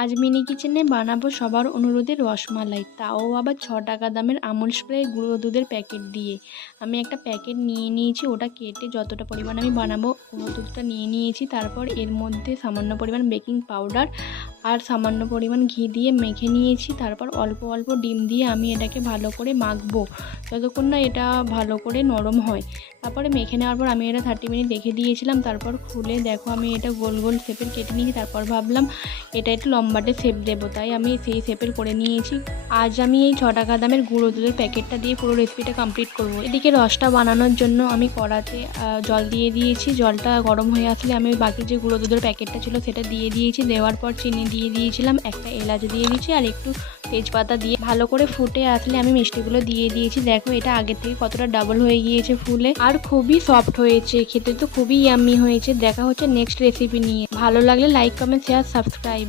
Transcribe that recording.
আজ মিনি কিচেনে বানাবো সবার অনুরোধে রসমালাই, তাও আবার 6 টাকা দামের আমুল স্প্রে গুঁড়ো দুধের প্যাকেট দিয়ে। আমি একটা প্যাকেট নিয়ে নিয়েছি, ওটা কেটে যতটা পরিমাণ আমি বানাবো গুঁড়ো দুধটা নিয়ে নিয়েছি। তারপর এর মধ্যে সামান্য পরিমাণ বেকিং পাউডার আর সামান্য পরিমাণ ঘি দিয়ে মেখে নিয়েছি। তারপর অল্প অল্প ডিম দিয়ে আমি এটাকে ভালো করে মাখবো যতক্ষণ না এটা ভালো করে নরম হয়। তারপরে মেখে নেওয়ার পর আমি এটা 30 মিনিট রেখে দিয়েছিলাম। তারপর খুলে দেখো আমি এটা গোল গোল শেপের কেটে নিয়েছি। তারপর ভাবলাম এটা একটু লম্বাটে শেপ দেবো, তাই আমি সেই শেপের করে নিয়েছি। আজ আমি এই 6 টাকা দামের গুঁড়ো দুধের প্যাকেটটা দিয়ে পুরো রেসিপিটা কমপ্লিট করব। এদিকে রসটা বানানোর জন্য আমি কড়াতে জল দিয়ে দিয়েছি। জলটা গরম হয়ে আসলে আমি বাকি যে গুঁড়ো দুধের প্যাকেটটা ছিল সেটা দিয়ে দিয়েছি। দেওয়ার পর চিনি দিয়ে দিয়েছিলাম, একটা এলাচ দিয়ে দিয়েছি আর একটু তেজপাতা দিয়ে ভালো করে ফুটে আসলে আমি মিষ্টিগুলো দিয়ে দিয়েছি। দেখো এটা আগের থেকে কতটা ডাবল হয়ে গিয়েছে ফুলে, আর খুবই সফট হয়েছে, খেতে তো খুবই ইয়াম্মি হয়েছে। দেখা হচ্ছে নেক্সট রেসিপি নিয়ে। ভালো লাগলে লাইক, কমেন্ট, শেয়ার, সাবস্ক্রাইব।